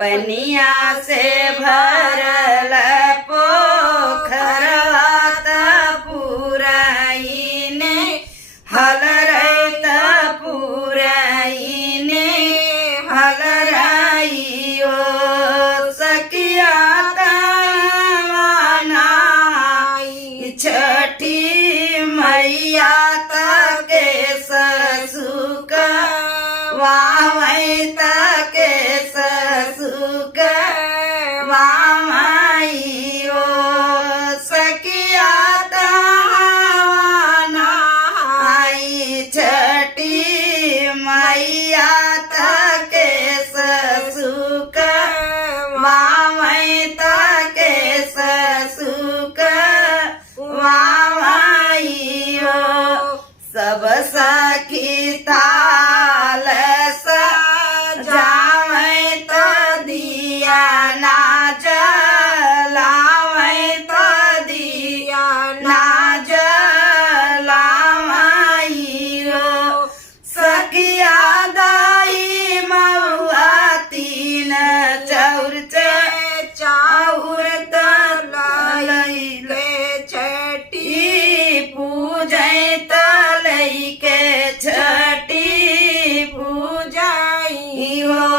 पनिया से भरल पोखरवा त पुराइने हल रैत पुराइने हल राइयो सखिया तनाई छठी मैया तके ससुक वावै तके ससुक वामाइयो सखिया तनाई छठी मैया तके ससुक वावै तके ससुक वामाइयो सब सखी ताल सजावै त दिया ना जलावै त दिया ना जलावैयो सखिया दाई महुआ तीन चाउर चाउर तलैले छठी पूजै तलैके छठी पूजाई हो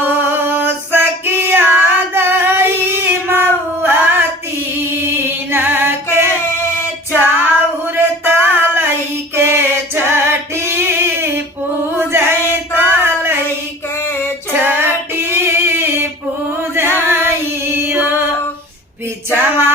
सखिया दाई महुआ तीन के चाउर तलैके छठी पूजै तलैके छठी पूजाई हो पिछवा